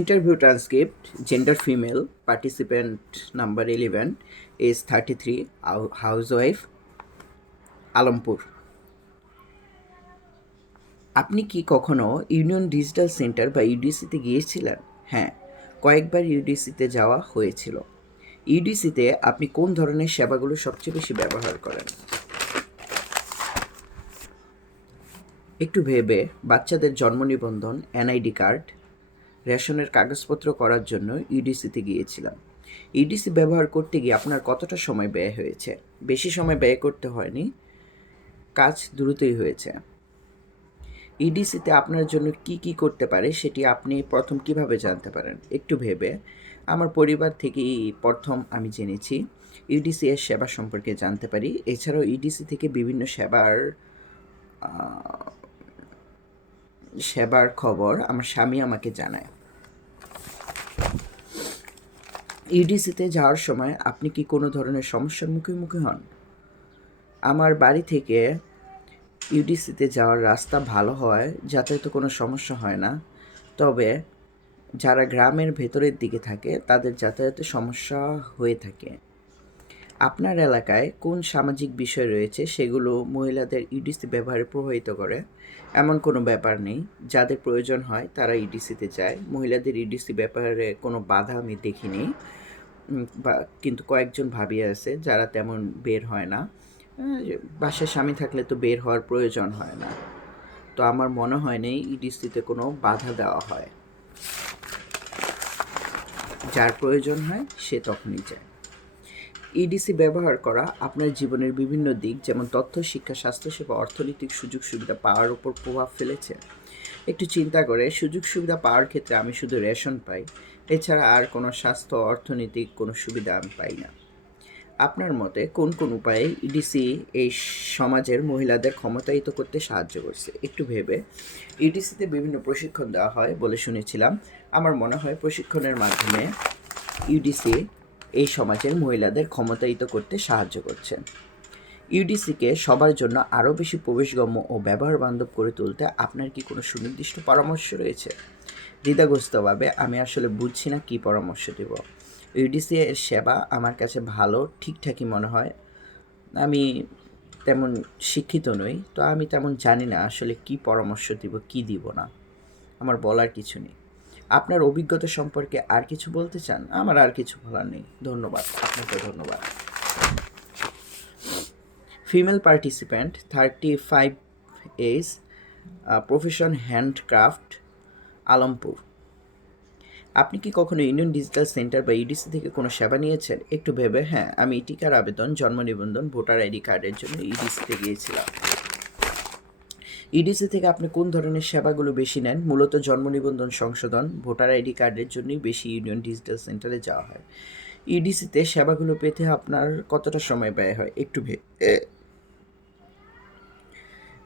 Interview transcript, gender female, participant number 11, age 33, housewife, Alampur. আপনি কি কখনো ইউনিয়ন ডিজিটাল সেন্টার বা ইউডিসিতে গিয়েছিলেন? হ্যাঁ, কয়েকবার ইউডিসিতে যাওয়া হয়েছিল। ইউডিসিতে আপনি কোন ধরনের সেবাগুলো সবচেয়ে বেশি ব্যবহার করেন? একটু ভেবে বাচ্চাদের জন্ম নিবন্ধন, এনআইডি কার্ড, রেশনের কাগজপত্র করার জন্য ইউডিসিতে গিয়েছিলাম। ইউডিসি ব্যবহার করতে গিয়ে আপনার কতটা সময় ব্যয় হয়েছে? বেশি সময় ব্যয় করতে হয়নি, কাজ দ্রুতই হয়েছে। ইডিসিতে আপনার জন্য কি কি করতে পারে সেটি আপনি প্রথম কিভাবে জানতে পারেন? একটু ভেবে আমার পরিবার থেকেই প্রথম আমি জেনেছি। ইউডিসি এর সেবা সম্পর্কে জানতে পারি। এছাড়াও ইডিসি থেকে বিভিন্ন সেবার খবর আমার স্বামী আমাকে জানায়। ইউডিসিতে যাওয়ার সময় আপনি কি কোনো ধরনের সমস্যার মুখোমুখি হন? আমার বাড়ি থেকে ইউডিসিতে যাওয়ার রাস্তা ভালো হওয়ায় যাতায়াতে কোনো সমস্যা হয় না। তবে যারা গ্রামের ভেতরের দিকে থাকে তাদের যাতায়াতে সমস্যা হয়ে থাকে। আপনার এলাকায় কোন সামাজিক বিষয় রয়েছে সেগুলো মহিলাদের ইডিসি ব্যবহারে প্রভাবিত করে? এমন কোনো ব্যাপার নেই। যাদের প্রয়োজন হয় তারা ইডিসিতে যায়। মহিলাদের ইডিসি ব্যাপারে কোনো বাধা আমি দেখিনি। বা কিন্তু কয়েকজন ভাবি আছে যারা তেমন বের হয় না। বাসায় স্বামী থাকলে তো বের হওয়ার প্রয়োজন হয় না। তো আমার মনে হয় নাই ইডিসিতে কোনো বাধা দেওয়া হয়। যার প্রয়োজন হয় সে তখনই যায়। ইডিসি ব্যবহার করা আপনার জীবনের বিভিন্ন দিক যেমন তথ্য, শিক্ষা, স্বাস্থ্যসেবা, অর্থনৈতিক সুযোগ সুবিধা পাওয়ার উপর প্রভাব ফেলেছে? একটু চিন্তা করে সুযোগ সুবিধা পাওয়ার ক্ষেত্রে আমি শুধু রেশন পাই, এছাড়া আর কোনো স্বাস্থ্য অর্থনৈতিক কোনো সুবিধা আমি পাই না। আপনার মতে কোন কোন উপায়ে ইডিসি এই সমাজের মহিলাদের ক্ষমতায়িত করতে সাহায্য করছে? একটু ভেবে ইডিসিতে বিভিন্ন প্রশিক্ষণ দেওয়া হয় বলে শুনেছিলাম। আমার মনে হয় প্রশিক্ষণের মাধ্যমে ইউডিসি এই সমাজের মহিলাদের ক্ষমতায়িত করতে সাহায্য করছে। ইউডিসিকে সবার জন্য আরও বেশি প্রবেশগম্য ও ব্যবহার বান্ধব করে তুলতে আপনার কি কোনো সুনির্দিষ্ট পরামর্শ রয়েছে? দ্বিধাগ্রস্তভাবে আমি আসলে বুঝছি না কী পরামর্শ দেব। ইউডিসি এর সেবা আমার কাছে ভালো, ঠিকঠাকই মনে হয়। আমি তেমন শিক্ষিত নই, তো আমি তেমন জানি না আসলে কী পরামর্শ দিব, কী দিব না। আমার বলার কিছু নেই। আপনার অভিজ্ঞতা সম্পর্কে আর কিছু বলতে চান? আমার আর কিছু বলার নেই। ধন্যবাদ। আপনাকে ধন্যবাদ। Female participant 35 age, profession handcraft, Alampur. আপনি কি কখনো ইউনিয়ন ডিজিটাল সেন্টার বা ইউডিসি থেকে কোনো সেবা নিয়েছেন? একটু ভেবে হ্যাঁ, আমি টিকার আবেদন, জন্ম নিবন্ধন, ভোটার আইডি কার্ডের জন্য ইডিসিতে গিয়েছিলাম। ইডিসি থেকে আপনি কোন ধরনের সেবাগুলো বেশি নেন? মূলত জন্ম নিবন্ধন সংশোধন, ভোটার আইডি কার্ডের জন্যই বেশি ইউনিয়ন ডিজিটাল সেন্টারে যাওয়া হয়। ইডিসিতে সেবাগুলো পেতে আপনার কতটা সময় ব্যয় হয়? একটু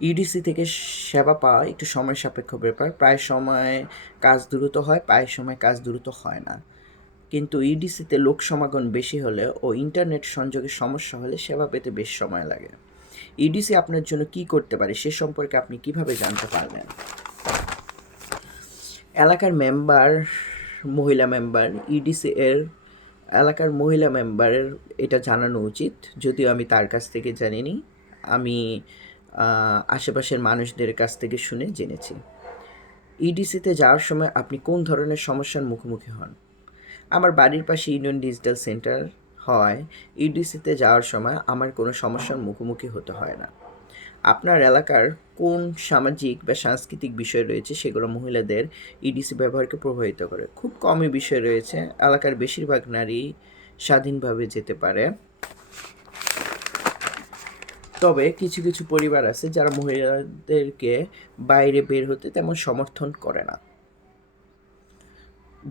ইডিসি থেকে সেবা পাওয়া একটু সময় সাপেক্ষ ব্যাপার। প্রায় সময় কাজ দ্রুত হয়, প্রায় সময় কাজ দ্রুত হয় না। কিন্তু ইডিসিতে লোক সমাগম বেশি হলে ও ইন্টারনেট সংযোগের সমস্যা হলে সেবা পেতে বেশ সময় লাগে। ইডিসি আপনার জন্য কি করতে পারে সে সম্পর্কে আপনি কিভাবে জানতে পারলেন? এলাকার মেম্বার, মহিলা মেম্বার, ইডিসি এর এলাকার মহিলা মেম্বারের এটা জানানো উচিত, যদিও আমি তার কাছ থেকে জানিনি। আমি আশেপাশের মানুষদের কাছ থেকে শুনে জেনেছি। ইডিসিতে যাওয়ার সময় আপনি কোন ধরনের সমস্যার মুখোমুখি হন? আমার বাড়ির পাশে ইউনিয়ন ডিজিটাল সেন্টার হওয়ায় ইডিসিতে যাওয়ার সময় আমার কোনো সমস্যার মুখোমুখি হতে হয় না। আপনার এলাকার কোন সামাজিক বা সাংস্কৃতিক বিষয় রয়েছে সেগুলো মহিলাদের ইডিসি ব্যবহারকে প্রভাবিত করে? খুব কমই বিষয় রয়েছে। এলাকার বেশিরভাগ নারী স্বাধীনভাবে যেতে পারে। তবে কিছু কিছু পরিবার আছে যারা মহিলাদেরকে বাইরে বের হতে তেমন সমর্থন করে না।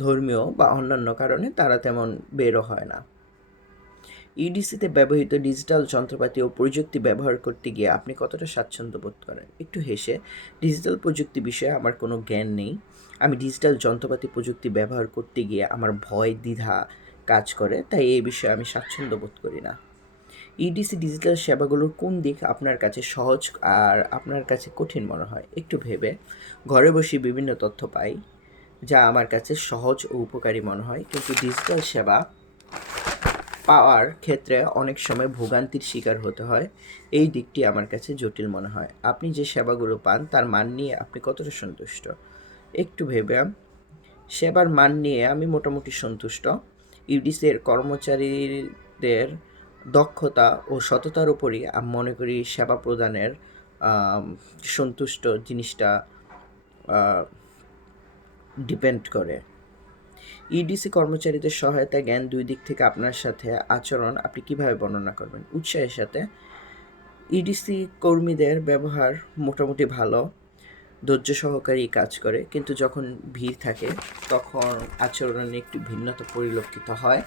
ধর্মীয় বা অন্যান্য কারণে তারা তেমন বেরও হয় না। ইডিসিতে ব্যবহৃত ডিজিটাল যন্ত্রপাতি ও প্রযুক্তি ব্যবহার করতে গিয়ে আপনি কতটা স্বাচ্ছন্দ্য বোধ করেন? একটু হেসে ডিজিটাল প্রযুক্তি বিষয়ে আমার কোনো জ্ঞান নেই। আমি ডিজিটাল যন্ত্রপাতি প্রযুক্তি ব্যবহার করতে গিয়ে আমার ভয়, দ্বিধা কাজ করে, তাই এই বিষয়ে আমি স্বাচ্ছন্দ্য বোধ করি না। ইডিসি ডিজিটাল সেবাগুলোর কোন দিক আপনার কাছে সহজ আর আপনার কাছে কঠিন মনে হয়? একটু ভেবে ঘরে বসে বিভিন্ন তথ্য পাই, যা আমার কাছে সহজ ও উপকারী মনে হয়, কিন্তু ডিজিটাল সেবা পাওয়ার ক্ষেত্রে অনেক সময় ভোগান্তির শিকার হতে হয়। এই দিকটি আমার কাছে জটিল মনে হয়। আপনি যে সেবাগুলো পান তার মান নিয়ে আপনি কতটা সন্তুষ্ট? একটু ভেবে সেবার মান নিয়ে আমি মোটামুটি সন্তুষ্ট। ইউডিসির কর্মচারীদের দক্ষতা ও সততার উপরই আমি মনে করি সেবা প্রদানের আম সন্তুষ্ট জিনিসটা আ ডিপেন্ড করে। ইডিসি কর্মচারীদের সহায়তা, জ্ঞান ২ দিক থেকে আপনার সাথে আচরণ আপনি কিভাবে বর্ণনা করবেন? উৎসাহের সাথে। ইডিসি কর্মীদের ব্যবহার মোটামুটি ভালো, ধৈর্য সহকারেই কাজ করে, কিন্তু যখন ভিড় থাকে তখন আচরণে একটু ভিন্নতা পরিলক্ষিত হয়।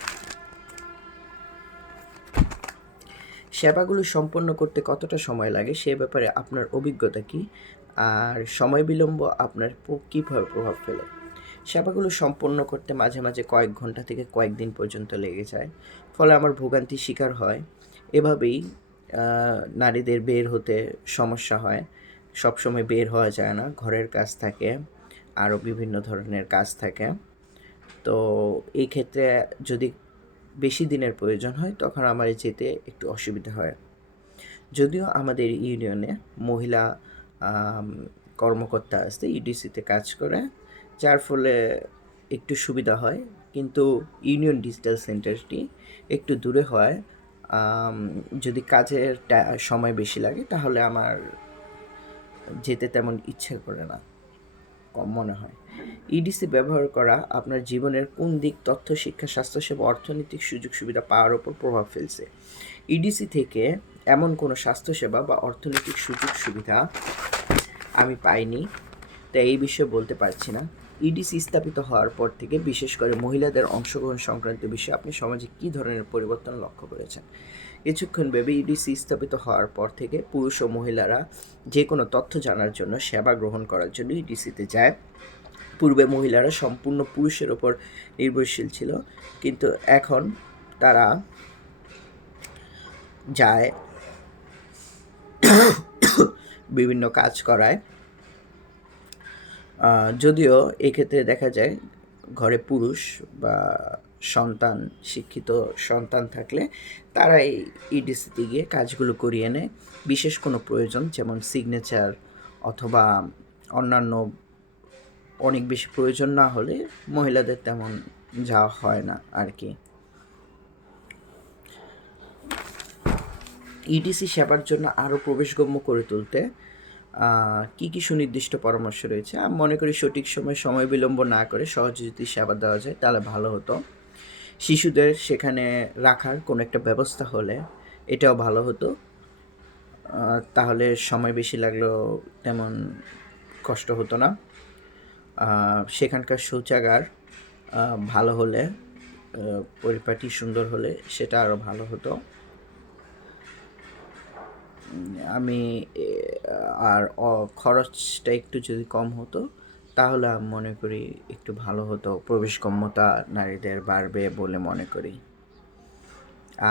সেবাগুলো সম্পন্ন করতে কতটা সময় লাগে সে ব্যাপারে আপনার অভিজ্ঞতা কী? আর সময় বিলম্ব আপনার কীভাবে প্রভাব ফেলে? সেবাগুলো সম্পন্ন করতে মাঝে মাঝে কয়েক ঘন্টা থেকে কয়েকদিন পর্যন্ত লেগে যায়, ফলে আমার ভোগান্তির শিকার হয়। এভাবেই নারীদের বের হতে সমস্যা হয়। সবসময় বের হওয়া যায় না, ঘরের কাজ থাকে, আরও বিভিন্ন ধরনের কাজ থাকে। তো এই ক্ষেত্রে যদি বেশি দিনের প্রয়োজন হয় তখন আমার যেতে একটু অসুবিধা হয়। যদিও আমাদের ইউনিয়নে মহিলা কর্মকর্তা আছে, ইডিসিতে কাজ করে, যার ফলে একটু সুবিধা হয়, কিন্তু ইউনিয়ন ডিজিটাল সেন্টারটি একটু দূরে হয়। যদি কাজের সময় বেশি লাগে তাহলে আমার যেতে তেমন ইচ্ছে করে না, কম মনে হয়। ইডিসি ব্যবহার করা আপনার জীবনের কোন দিক, তথ্য, শিক্ষা, স্বাস্থ্যসেবা, অর্থনৈতিক সুযোগ সুবিধা পাওয়ার ওপর প্রভাব ফেলছে? ইডিসি থেকে এমন কোনো স্বাস্থ্যসেবা বা অর্থনৈতিক সুযোগ সুবিধা আমি পাইনি, তাই এই বিষয়ে বলতে পারছি না। ইডিসি স্থাপিত হওয়ার পর থেকে বিশেষ করে মহিলাদের অংশগ্রহণ সংক্রান্ত বিষয়ে আপনি সমাজে কী ধরনের পরিবর্তন লক্ষ্য করেছেন? কিছুক্ষণ ভেবে ইডিসি স্থাপিত হওয়ার পর থেকে পুরুষ ও মহিলারা যে কোনো তথ্য জানার জন্য, সেবা গ্রহণ করার জন্য ইডিসিতে যায়। পূর্বে মহিলারা সম্পূর্ণ পুরুষের ওপর নির্ভরশীল ছিল, কিন্তু এখন তারা যায়, বিভিন্ন কাজ করায়। যদিও এক্ষেত্রে দেখা যায় ঘরে পুরুষ বা সন্তান, শিক্ষিত সন্তান থাকলে তারা এই ইডিসিতে গিয়ে কাজগুলো করিয়ে নেয়। বিশেষ কোনো প্রয়োজন যেমন সিগনেচার অথবা অন্যান্য অনেক বেশি প্রয়োজন না হলে মহিলাদের তেমন যাওয়া হয় না আর কি। ইডিসি সেবার জন্য আরও প্রবেশগম্য করে তুলতে কী কী সুনির্দিষ্ট পরামর্শ রয়েছে? আমি মনে করি সঠিক সময় বিলম্ব না করে সহজে যদি সেবা দেওয়া যায় তাহলে ভালো হতো। শিশুদের সেখানে রাখার কোনো একটা ব্যবস্থা হলে এটাও ভালো হতো। তাহলে সময় বেশি লাগলেও তেমন কষ্ট হতো না। সেখানকার শৌচাগার ভালো হলে, পরিপাটি সুন্দর হলে সেটা আরও ভালো হতো। আমি আর খরচটা একটু যদি কম হতো তাহলে আমি মনে করি একটু ভালো হতো, প্রবেশগম্যতা নারীদের বাড়বে বলে মনে করি।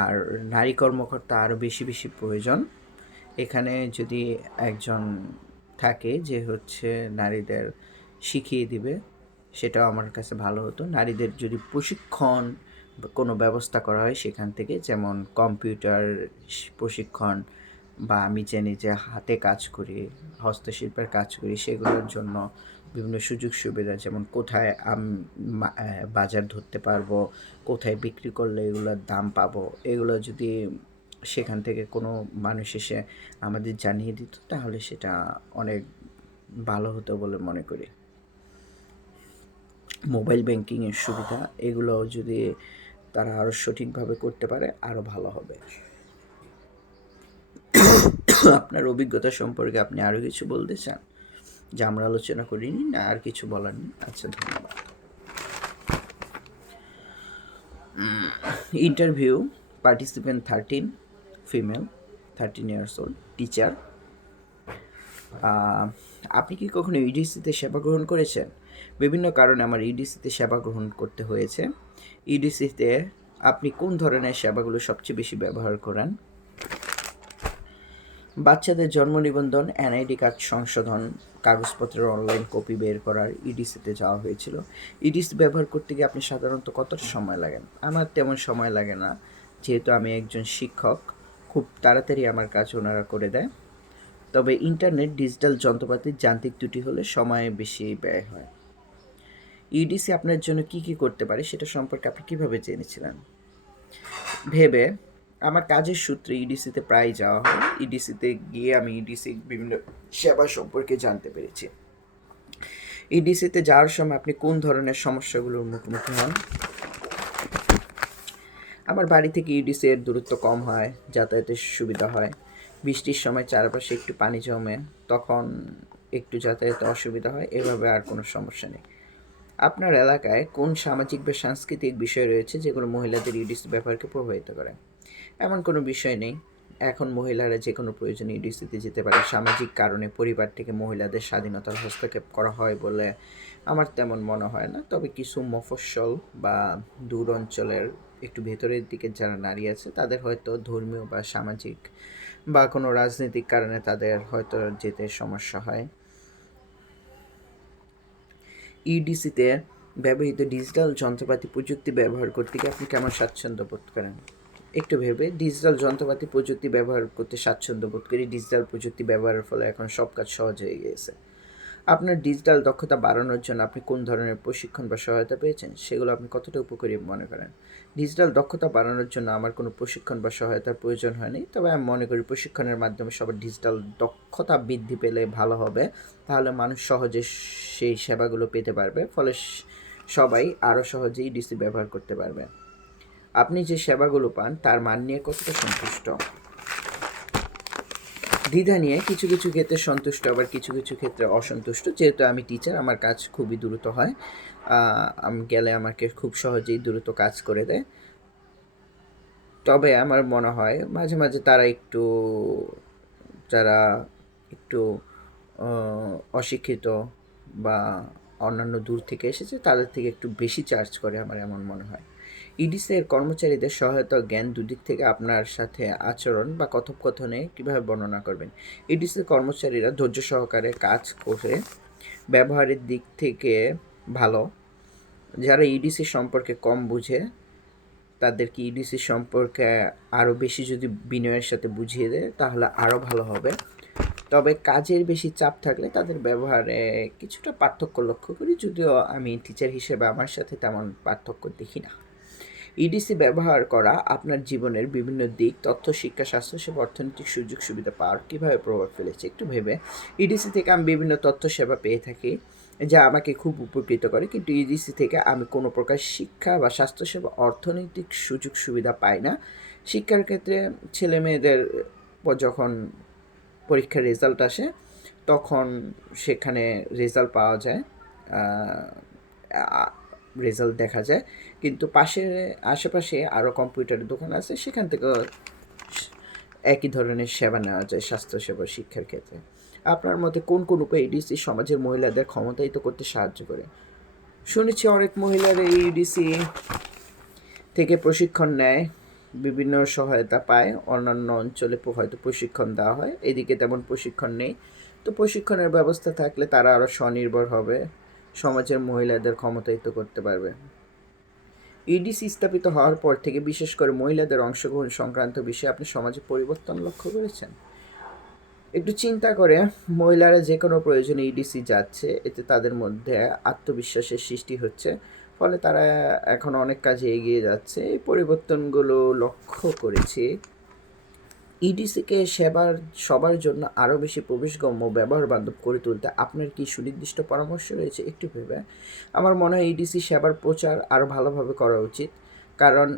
আর নারী কর্মকর্তা আরও বেশি বেশি প্রয়োজন। এখানে যদি একজন থাকে যে হচ্ছে নারীদের শিখিয়ে দিবে, সেটাও আমার কাছে ভালো হতো। নারীদের যদি প্রশিক্ষণ কোনো ব্যবস্থা করা হয় সেখান থেকে, যেমন কম্পিউটার প্রশিক্ষণ, বা আমি জানি যে হাতে কাজ করি, হস্তশিল্পের কাজ করি, সেগুলোর জন্য বিভিন্ন সুযোগ সুবিধা, যেমন কোথায় বাজার ধরতে পারবো, কোথায় বিক্রি করলে এগুলোর দাম পাবো, এগুলো যদি সেখান থেকে কোনো মানুষ এসে আমাদের জানিয়ে দিত তাহলে সেটা অনেক ভালো হতো বলে মনে করি। মোবাইল ব্যাংকিংয়ের সুবিধা, এগুলো যদি তারা আরও সঠিকভাবে করতে পারে আরও ভালো হবে। আপনার অভিজ্ঞতা সম্পর্কে আপনি আরও কিছু বলতে চান যা আমরা আলোচনা করিনি, না আর কিছু বলার নেই? আচ্ছা, ধন্যবাদ। Interview participant 13, female, 13 years old, teacher. আপনি কি কখনো ইডিসিতে সেবা গ্রহণ করেছেন? বিভিন্ন কারণে আমার ইডিসিতে সেবা গ্রহণ করতে হয়েছে। ইডিসিতে আপনি কোন ধরনের সেবাগুলো সবচেয়ে বেশি ব্যবহার করেন? বাচ্চাদের জন্ম নিবন্ধন, এনআইডি কার্ড সংশোধন, কাগজপত্রের অনলাইন কপি বের করার ইডিসিতে যাওয়া হয়েছিল। ইডিসি ব্যবহার করতে গিয়ে আপনি সাধারণত কতটা সময় লাগেন? আমার তেমন সময় লাগে না, যেহেতু আমি একজন শিক্ষক। খুব তাড়াতাড়ি আমার কাজ ওনারা করে দেয়। তবে ইন্টারনেট, ডিজিটাল যন্ত্রপাতির যান্ত্রিক ত্রুটি হলে সময় বেশি ব্যয় হয়। ইডিসি আপনার জন্য কী কী করতে পারে সেটা সম্পর্কে আপনি কীভাবে জেনেছিলেন? ভেবে আমার কাজের সূত্রে ইডিসিতে প্রায় যাওয়া হয়। ইডিসিতে গিয়ে আমি ইডিসি বিভিন্ন সেবা সম্পর্কে জানতে পেরেছি। ইডিসিতে যাওয়ার সময় আপনি কোন ধরনের সমস্যাগুলোর মুখোমুখি হন? আমার বাড়ি থেকে ইডিসি এর দূরত্ব কম হয়, যাতায়াতের সুবিধা হয়। বৃষ্টির সময় চারপাশে একটু পানি জমে, তখন একটু যাতায়াতে অসুবিধা হয়। এভাবে আর কোনো সমস্যা নেই। আপনার এলাকায় কোন সামাজিক বা সাংস্কৃতিক বিষয় রয়েছে যেগুলো মহিলাদের ইডিসি ব্যবহারকে প্রভাবিত করে? এমন কোনো বিষয় নেই। এখন মহিলারা যে কোনো প্রয়োজনে ইডিসিতে যেতে পারে। সামাজিক কারণে পরিবার থেকে মহিলাদের স্বাধীনতার হস্তক্ষেপ করা হয় বলে আমার তেমন মনে হয় না। তবে কিছু মফস্বল বা দূর অঞ্চলের একটু ভেতরের দিকে যারা নারী আছে তাদের হয়তো ধর্মীয় বা সামাজিক বা কোনো রাজনৈতিক কারণে তাদের হয়তো যেতে সমস্যা হয়। ইডিসিতে ব্যবহৃত ডিজিটাল যন্ত্রপাতি প্রযুক্তি ব্যবহার করতে গিয়ে আপনি কেমন স্বাচ্ছন্দ্য বোধ করেন? একটু ভেবে ডিজিটাল যন্ত্রপাতি প্রযুক্তি ব্যবহার করতে স্বাচ্ছন্দ্য বোধ করি। ডিজিটাল প্রযুক্তি ব্যবহারের ফলে এখন সব কাজ সহজ হয়ে গিয়েছে। আপনার ডিজিটাল দক্ষতা বাড়ানোর জন্য আপনি কোন ধরনের প্রশিক্ষণ বা সহায়তা পেয়েছেন? সেগুলো আপনি কতটা উপকারী মনে করেন? ডিজিটাল দক্ষতা বাড়ানোর জন্য আমার কোনো প্রশিক্ষণ বা সহায়তার প্রয়োজন হয়নি। তবে আমি মনে করি প্রশিক্ষণের মাধ্যমে সবার ডিজিটাল দক্ষতা বৃদ্ধি পেলে ভালো হবে। তাহলে মানুষ সহজে সেই সেবাগুলো পেতে পারবে। ফলে সবাই আরও সহজেই ইডিসি ব্যবহার করতে পারবে। আপনি যে সেবাগুলো পান তার মান নিয়ে কতটা সন্তুষ্ট? দ্বিধা নিয়ে কিছু কিছু ক্ষেত্রে সন্তুষ্ট, আবার কিছু কিছু ক্ষেত্রে অসন্তুষ্ট। যেহেতু আমি টিচার, আমার কাজ খুবই দ্রুত হয়। আমি গেলে আমাকে খুব সহজেই দ্রুত কাজ করে দেয়। তবে আমার মনে হয় মাঝে মাঝে তারা একটু, যারা একটু অশিক্ষিত বা অন্যান্য দূর থেকে এসেছে তাদের থেকে একটু বেশি চার্জ করে, আমার এমন মনে হয়। ইডিসি এর কর্মচারীদের সহায়তা ও জ্ঞান দুদিক থেকে আপনার সাথে আচরণ বা কথোপকথনে কীভাবে বর্ণনা করবেন? ইডিসির কর্মচারীরা ধৈর্য সহকারে কাজ করে, ব্যবহারের দিক থেকে ভালো। যারা ইডিসি সম্পর্কে কম বুঝে তাদেরকে ইডিসি সম্পর্কে আরও বেশি যদি বিনয়ের সাথে বুঝিয়ে দেয় তাহলে আরও ভালো হবে। তবে কাজের বেশি চাপ থাকলে তাদের ব্যবহারে কিছুটা পার্থক্য লক্ষ্য করি, যদিও আমি টিচার হিসেবে আমার সাথে তেমন পার্থক্য দেখি না। ইডিসি ব্যবহার করা আপনার জীবনের বিভিন্ন দিক, তথ্য, শিক্ষা, স্বাস্থ্যসেবা, অর্থনৈতিক সুযোগ সুবিধা পাওয়ার কীভাবে প্রভাব ফেলেছে? একটু ভেবে ইডিসি থেকে আমি বিভিন্ন তথ্য সেবা পেয়ে থাকি যা আমাকে খুব উপকৃত করে, কিন্তু ইডিসি থেকে আমি কোনো প্রকার শিক্ষা বা স্বাস্থ্যসেবা, অর্থনৈতিক সুযোগ সুবিধা পাই না। শিক্ষার ক্ষেত্রে ছেলে মেয়েদের যখন পরীক্ষার রেজাল্ট আসে তখন সেখানে রেজাল্ট পাওয়া যায়, রেজাল্ট দেখা যায়, কিন্তু আশেপাশে আরও কম্পিউটারের দোকান আছে, সেখান থেকেও একই ধরনের সেবা নেওয়া যায় স্বাস্থ্যসেবা, শিক্ষার ক্ষেত্রে। আপনার মতে কোন কোন উপায়ে ইডিসি সমাজের মহিলাদের ক্ষমতায়িত করতে সাহায্য করে? শুনেছি অনেক মহিলারা ইডিসি থেকে প্রশিক্ষণ নেয়, বিভিন্ন সহায়তা পায়। অন্যান্য অঞ্চলে হয়তো প্রশিক্ষণ দেওয়া হয়, এদিকে তেমন প্রশিক্ষণ নেই। তো প্রশিক্ষণের ব্যবস্থা থাকলে তারা আরও স্বনির্ভর হবে, সমাজের মহিলাদের ক্ষমতায়িত করতে পারবে। ইডিসি স্থাপিত হওয়ার পর থেকে বিশেষ করে মহিলাদের অংশগ্রহণ সংক্রান্ত বিষয়ে আপনি সমাজে পরিবর্তন লক্ষ্য করেছেন? একটু চিন্তা করে, মহিলারা যে কোনো প্রয়োজনে ইডিসি যাচ্ছে, এতে তাদের মধ্যে আত্মবিশ্বাসের সৃষ্টি হচ্ছে, ফলে তারা এখন অনেক কাজে এগিয়ে যাচ্ছে। এই পরিবর্তনগুলো লক্ষ্য করেছি। ইডিসিকে সবার জন্য আরও বেশি প্রবেশগম্য, ব্যবহার বান্ধব করে তুলতে আপনার কি সুনির্দিষ্ট পরামর্শ রয়েছে? একটু ভেবে আমার মনে হয় ইডিসি সেবার প্রচার আরও ভালোভাবে করা উচিত। কারণ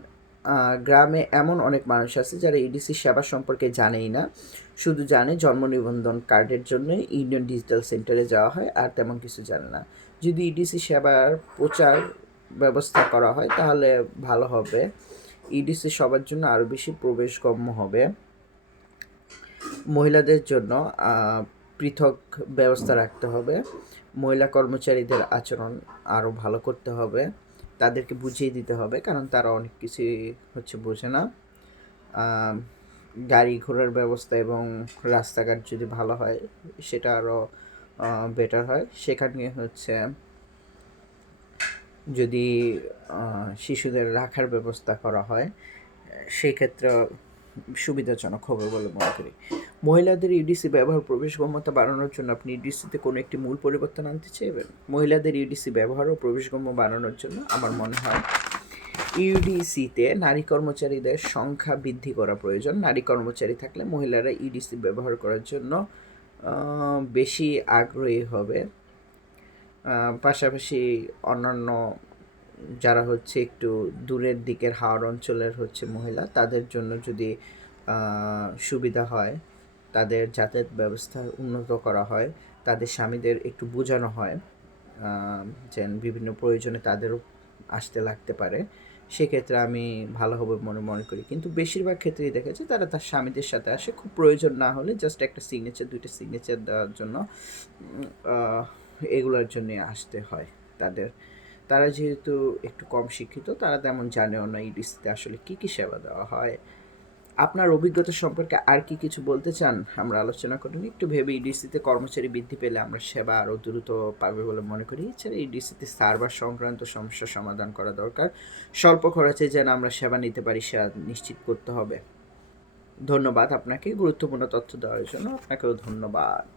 গ্রামে এমন অনেক মানুষ আছে যারা ইডিসি সেবা সম্পর্কে জানেই না, শুধু জানে জন্ম নিবন্ধন কার্ডের জন্যই ইউনিয়ন ডিজিটাল সেন্টারে যাওয়া হয়, আর তেমন কিছু জানে না। যদি ইডিসি সেবার প্রচার ব্যবস্থা করা হয় তাহলে ভালো হবে। ইডিসি সবার জন্য আরও বেশি প্রবেশগম্য হবে। মহিলাদের জন্য পৃথক ব্যবস্থা রাখতে হবে। মহিলা কর্মচারীদের আচরণ আরও ভালো করতে হবে, তাদেরকে বুঝিয়ে দিতে হবে, কারণ তারা অনেক কিছুই বোঝে না। গাড়ি ঘোড়ার ব্যবস্থা এবং রাস্তাঘাট যদি ভালো হয় সেটা আরও বেটার হয়। সেখানে হচ্ছে যদি শিশুদের রাখার ব্যবস্থা করা হয় সেক্ষেত্রে সুবিধাজনক হবে বলে মনে করি। মহিলাদের ইউডিসি ব্যবহার প্রবেশগম্যতা বাড়ানোর জন্য আপনি ইউডিসিতে কোনো একটি মূল পরিবর্তন আনতে চাইবেন? মহিলাদের ইউডিসি ব্যবহার ও প্রবেশগম্য বাড়ানোর জন্য আমার মনে হয় ইউডিসিতে নারী কর্মচারীদের সংখ্যা বৃদ্ধি করা প্রয়োজন। নারী কর্মচারী থাকলে মহিলারা ইউডিসি ব্যবহার করার জন্য বেশি আগ্রহী হবে। পাশাপাশি অন্যান্য যারা হচ্ছে একটু দূরের দিকের হাওর অঞ্চলের হচ্ছে মহিলা, তাদের জন্য যদি সুবিধা হয়, তাদের যাতায়াত ব্যবস্থা উন্নত করা হয়, তাদের স্বামীদের একটু বোঝানো হয় যেন বিভিন্ন প্রয়োজনে তাদেরও আসতে লাগতে পারে, সেক্ষেত্রে আমি ভালো হবে মনে করি। কিন্তু বেশিরভাগ ক্ষেত্রেই দেখা যায় তারা তার স্বামীদের সাথে আসে, খুব প্রয়োজন না হলে জাস্ট একটা সিগনেচার, 2টা সিগনেচার দেওয়ার জন্য এগুলোর জন্যে আসতে হয় তাদের। তারা যেহেতু একটু কম শিক্ষিত, তারা তেমন জানেও না ইডিসিতে আসলে কী কী সেবা দেওয়া হয়। আপনার অভিজ্ঞতা সম্পর্কে আর কি কিছু বলতে চান? আমরা আলোচনা করিনি, একটু ভেবে ইডিসিতে কর্মচারী বৃদ্ধি পেলে আমরা সেবা আরও দ্রুত পাবে বলে মনে করি। এছাড়া ইডিসিতে সার্ভার সংক্রান্ত সমস্যার সমাধান করা দরকার। স্বল্প খরচে যেন আমরা সেবা নিতে পারি সে নিশ্চিত করতে হবে। ধন্যবাদ আপনাকে গুরুত্বপূর্ণ তথ্য দেওয়ার জন্য। আপনাকেও ধন্যবাদ।